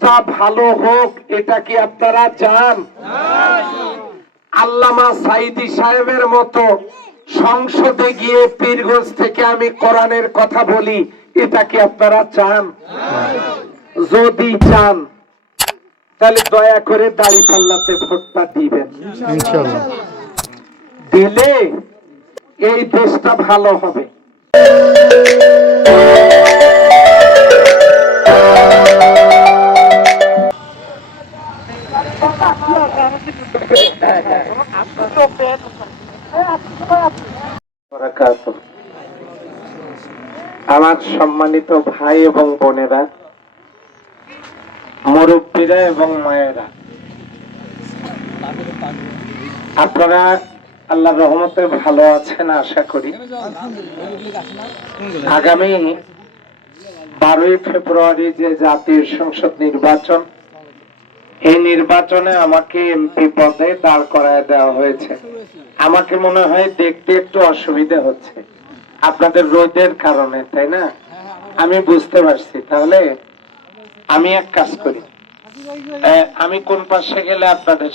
দেশটা ভালো হোক, এটা কি আপনারা চান? আল্লামা সাইদি সাহেবের মতো সংসদে গিয়ে পীরগঞ্জ থেকে আমি কোরআনের কথা বলি, এটা কি আপনারা চান? যদি চান তাহলে দয়া করে দাঁড়িপাল্লাতে ভোটটা দিবেন। ইনশাআল্লাহ দিলে এই দেশটা ভালো হবে। আমার সম্মানিত ভাই এবং বোনেরা, মুরব্বীরা এবং মায়েরা, আপনারা আল্লাহর রহমতে ভালো আছেন আশা করি। আগামী 12ই ফেব্রুয়ারি যে জাতীয় সংসদ নির্বাচন, এই নির্বাচনে আমাকে এমপি পদে দাঁড় করায় দেওয়া হয়েছে। আমাকে মনে হয় দেখতে একটু অসুবিধা হচ্ছে আপনাদের রোদের কারণে, তাই না? আমি বুঝতে পারছি। তাহলে আমি এক কাজ করি, আমি কোন পাশে গেলে আপনাদের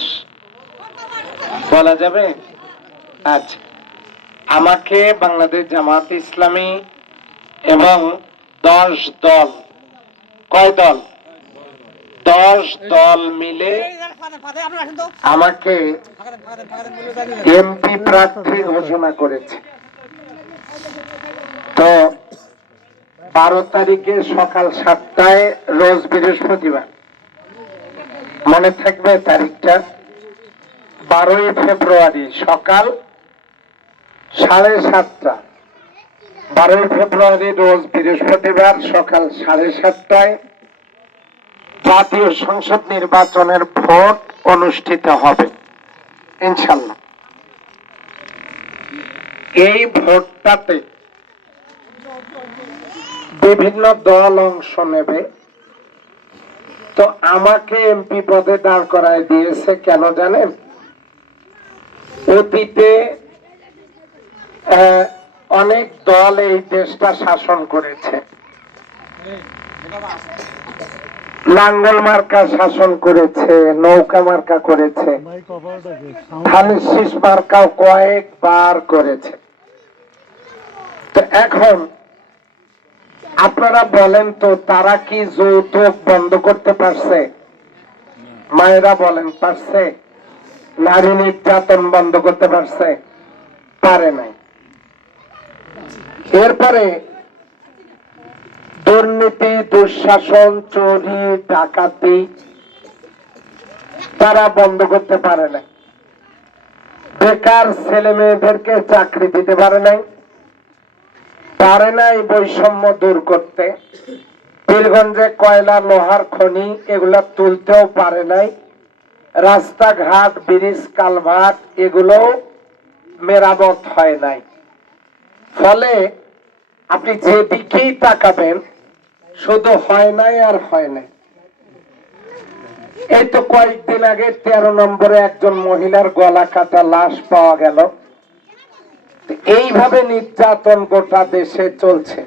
বলা যাবে? আচ্ছা, আমাকে বাংলাদেশ জামাত ইসলামী এবং 10 দল, কয় দল? 10 দল মিলে আমাকে এমপি প্রার্থী ঘোষণা করেছে। তো 12 তারিখে সকাল 7টায়, রোজ বৃহস্পতিবার, মনে থাকবে তারিখটা? 12ই ফেব্রুয়ারি সকাল 7:30। 12ই ফেব্রুয়ারি রোজ বৃহস্পতিবার সকাল 7:30টায় জাতীয় সংসদ নির্বাচনের ভোট অনুষ্ঠিত হবে ইনশাআল্লাহ। এই ভোটটাতে বিভিন্ন দল অংশ নেবে। তো আমাকে এমপি পদে দাঁড় করায় দিয়েছে কেন জানেন? অতীতে অনেক দল এই দেশটা শাসন করেছে। লাঙ্গল মার্কা শাসন করেছে, নৌকা মার্কা করেছে, ধানের শীষ মার্কাও কয়েকবার করেছে। তো এখন আপনারা বলেন তো, তারা কি যৌতুক বন্ধ করতে পারছে? মায়েরা বলেন, পারছে? নারী নির্যাতন বন্ধ করতে পারছে? পারে নাই। এরপরে দুর্নীতি, দুঃশাসন, চুরি, ডাকাতি তারা বন্ধ করতে পারে নাই। বেকার ছেলে মেয়েদেরকে চাকরি দিতে পারে নাই। পারে নাই বৈষম্য দূর করতে। পীরগঞ্জে কয়লা, লোহার খনি এগুলা তুলতেও পারে নাই। রাস্তাঘাট, ব্রিজ, কালভার্ট এগুলো মেরামত হয় নাই। ফলে আপনি যেদিকেই তাকাবেন শুধু হয় নাই আর হয় নাই। এই তো কয়েকদিন আগে 13 নম্বরে একজন মহিলার গলা কাটা লাশ পাওয়া গেল। এইভাবে নির্যাতন গোটা দেশে চলছে।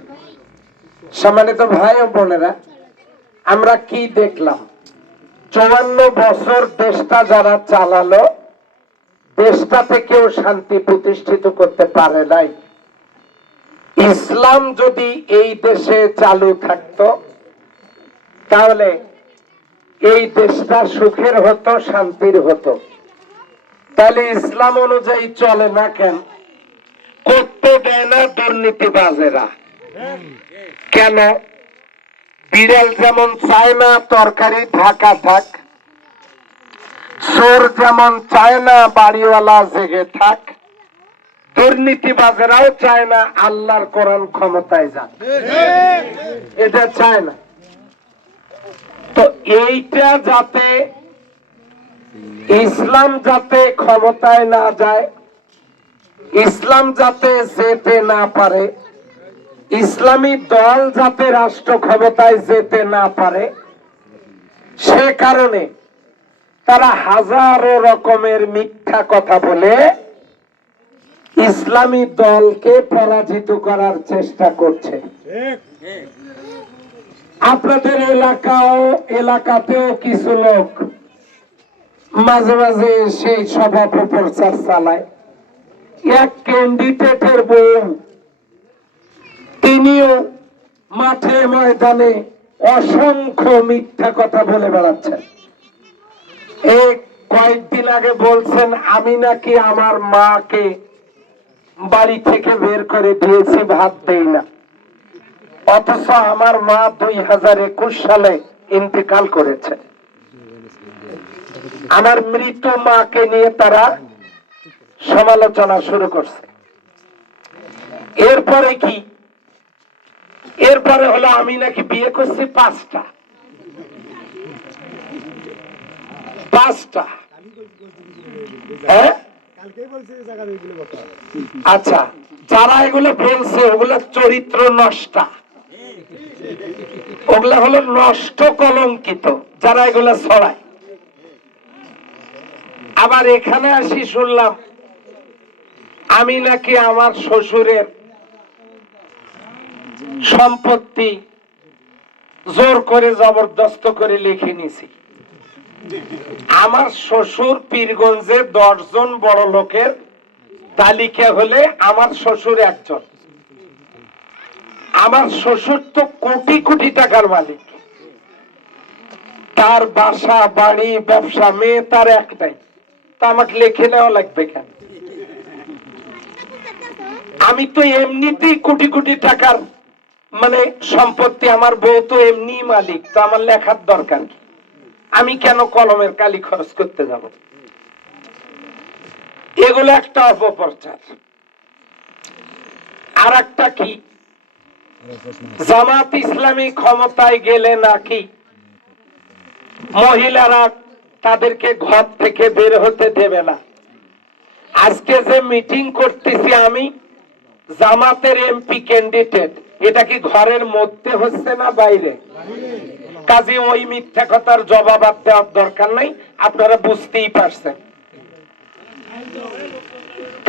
সম্মানিত ভাই ও বোনেরা, আমরা কি দেখলাম? 54 বছর দেশটা যারা চালালো, দেশটাতে কেউ শান্তি প্রতিষ্ঠিত করতে পারে নাই। ইসলাম যদি এই দেশে চালু থাকতো তাহলে এই দেশটা সুখের হতো, শান্তির হতো। তাহলে ইসলাম অনুযায়ী চলে না কেন? করতে দেয় না দুর্নীতিবাজেরা। কেন? বিড়াল যেমন চায় না তরকারি ঢাকা থাক, চোর যেমন চায় না বাড়িওয়ালা জেগে থাক, দুর্নীতিবাজেরাও চায় না আল্লাহর কোরআন ক্ষমতায় যাক। এটা চায় না। তো এইটা যাতে, ইসলাম যাতে ক্ষমতায় না যায়, ইসলাম যাতে যেতে না পারে, ইসলামী দল যাতে রাষ্ট্র ক্ষমতায় যেতে না পারে, সে কারণে তারা হাজারো রকমের মিথ্যা কথা বলে ইসলামী দলকে পরাজিত করার চেষ্টা করছে। আপনাদের এলাকাতেও কিছু লোক মাঝে মাঝে সেই সভা প্রচার চালায়। এক ক্যান্ডিডেটের বউ তিনিও মাঠে ময়দানে অসংখ্য মিথ্যা কথা বলে বেড়াচ্ছেন। এই কয়েকদিন আগে বলছেন আমি নাকি আমার মাকে বাড়ি থেকে বের করে দিয়েছি, ভাত দেই না। অথচ আমার মা 2021 সালে ইন্তেকাল করেছে। আমার মৃত মাকে নিয়ে তারা সমালোচনা শুরু করছে। এরপরে কি? এরপরে হলো আমি নাকি বিয়ে করছি 5টা। হ্যাঁ, আচ্ছা, যারা এগুলো বলছে ওগুলা চরিত্র নষ্টা, ওগুলা হলো নষ্ট কলঙ্কিত যারা এগুলা ছড়ায়। আবার এখানে আসি শুনলাম আমি নাকি আমার শ্বশুরের সম্পত্তি জোর করে জবরদস্ত করে লিখে নিছি। আমার শ্বশুর পীরগঞ্জে 10 জন বড় লোকের তালিকা হলে আমার শ্বশুর একজন। আমার শ্বশুর তো কোটি কোটি টাকার মালিক, তার বাসা বাড়ি ব্যবসা মেয়ে তার একটাই, তা আমাকে লিখে নেওয়া লাগবে কেন? আমি তো এমনিতেই কোটি কোটি টাকার মানে সম্পত্তি, আমার বউ তো এমনি মালিক, তো আমার লেখার দরকার কি? আমি কেন কলমের কালি খরচ করতে যাব? এগুলো একটা অপপ্রচার। আর একটা কি, জামাত ইসলামী ক্ষমতায় গেলে নাকি মহিলারা তাদেরকে ঘর থেকে বের হতে দেবে না। আজকে যে মিটিং করতেছি আমি, জামাতের এমপি ক্যান্ডিডেট, এটা কি ঘরের মধ্যে হচ্ছে না বাইরে? কাজে ওই মিথ্যা কথার জবাব দেওয়ার দরকার নাই, আপনারা বুঝতেই পারছেন।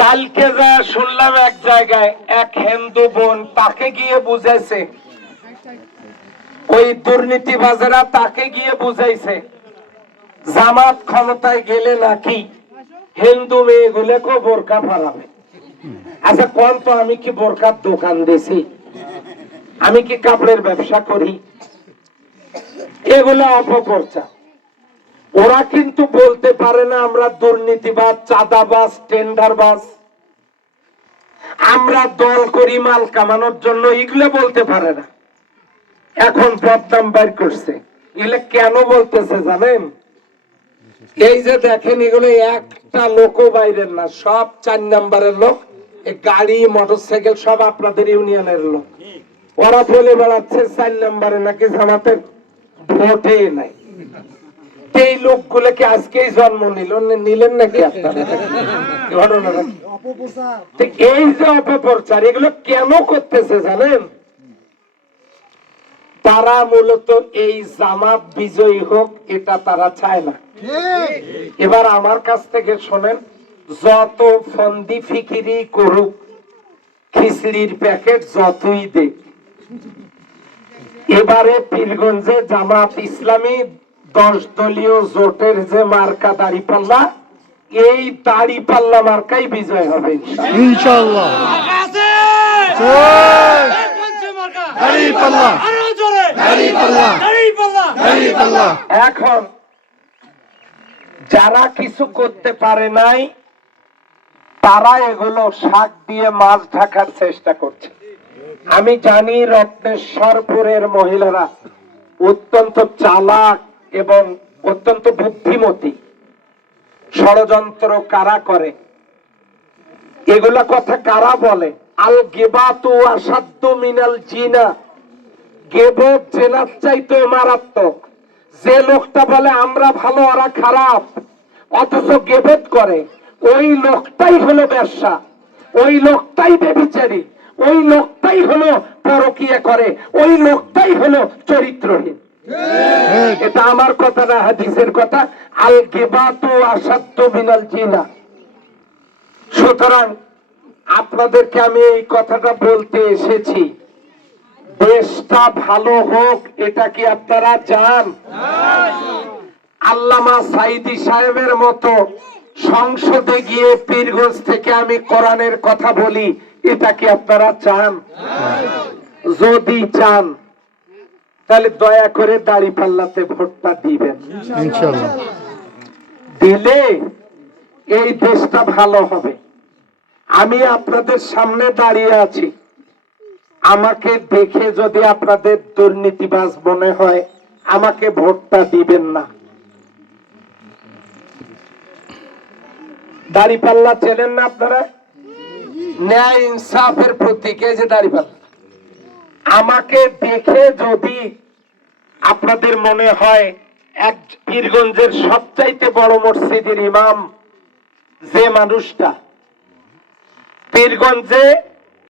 কালকে যা শুনলাম এক জায়গায় এক হিন্দু বোন তাকে গিয়ে বুঝাইছে, ওই দুর্নীতিবাজেরা তাকে গিয়ে বুঝাইছে জামাত ক্ষমতায় গেলে নাকি হিন্দু মেয়েগুলোকে বোরকা পরাবে। আচ্ছা কোন তো, আমি কি বোরকার দোকান দিছি? আমি কি কাপড়ের ব্যবসা করি? এগুলো অপপ্রচার। ওরা কিন্তু বলতে পারে না আমরা দুর্নীতিবাজ, চাঁদাবাজ, টেন্ডারবাজ, আমরা দল করি মাল কামানোর জন্য, এগুলো বলতে পারে না। এখন বদনাম বাইর করছে। এগুলো কেন বলতেছে জানেন? এই যে দেখেন, এগুলো একটা লোকও বাইরের না, সব 4 নাম্বারের লোক। গাড়ি মোটরসাইকেল সব আপনাদের ইউনিয়নের লোক। ওরা বলে বেড়াচ্ছে 4 নাম্বারে নাকি জামাতের ভোটে নাই। এই লোকগুলোকে আজকেই জন্ম নিলেন নাকি আপনারা? ঘটনাটা এই যে অপপ্রচার, এগুলো কেন করতেছে জানেন? তারা মূলত এই জামাত বিজয়ী হোক এটা তারা চায় না। এবার আমার কাছ থেকে শোনেন, যত ফন্দি ফিকিরি করুক, খিচড়ির প্যাকেট যতই দেখ, এবারে পীরগঞ্জে জামাত ইসলামী 10 দলীয় জোটের যে মার্কা দাঁড়িপাল্লা, এই দাঁড়িপাল্লা মার্কাই বিজয় হবে ইনশাআল্লাহ। এখন যারা কিছু করতে পারে নাই তারা এগুলো শাক দিয়ে মাছ ঢাকার চেষ্টা করছে। আমি জানি রত্নেশ্বরপুরের মহিলারা অত্যন্ত চালাক এবং অত্যন্ত বুদ্ধিমতী। ষড়যন্ত্র কারা করে, এগুলা কথা কারা বলে? আল গিবাতু আসাদ্দু মিনাল জিনা, গিবত জেনার চাইতেও মারাত্মক। যে লোকটা বলে আমরা ভালো ওরা খারাপ, অথচ গিবত করে, ওই লোকটাই হলো বেশ্যা, ওই লোকটাই ব্যভিচারী, ওই লোকটাই হলো পরকীয়া করে, ওই লোকটাই হলো চরিত্রহীন। এটা আমার কথা না, হাদিসের কথা। আল গিবাতু আসাদ্দু মিনাল জিনা। সুতরাং আপনাদেরকে আমি এই কথাটা বলতে এসেছি দেশটা ভালো হোক, এটা কি আপনারা চান? আল্লামা সাইদি সাহেবের মতো সংসদে গিয়ে পীরগঞ্জ থেকে আমি কোরআনের কথা বলি, এটা কি আপনারা চান? যদি চান তাহলে দয়া করে দাঁড়িপাল্লাতে ভোটটা দিবেন। ইনশাআল্লাহ। দিলে এই দেশটা ভালো হবে। আমি আপনাদের সামনে দাঁড়িয়ে আছি, আমাকে দেখে যদি আপনাদের দুর্নীতিবাজ মনে হয়, আমাকে ভোটটা দিবেন না। দাঁড়িপাল্লা চেনেন না আপনারা? ন্যায় ইনসাফের প্রতীক, এই যে দাঁড়িপাল্লা। আমাকে দেখে যদি আপনাদের মনে হয় এক পীরগঞ্জের সবচাইতে বড় মসজিদের ইমাম যে মানুষটা পীরগঞ্জে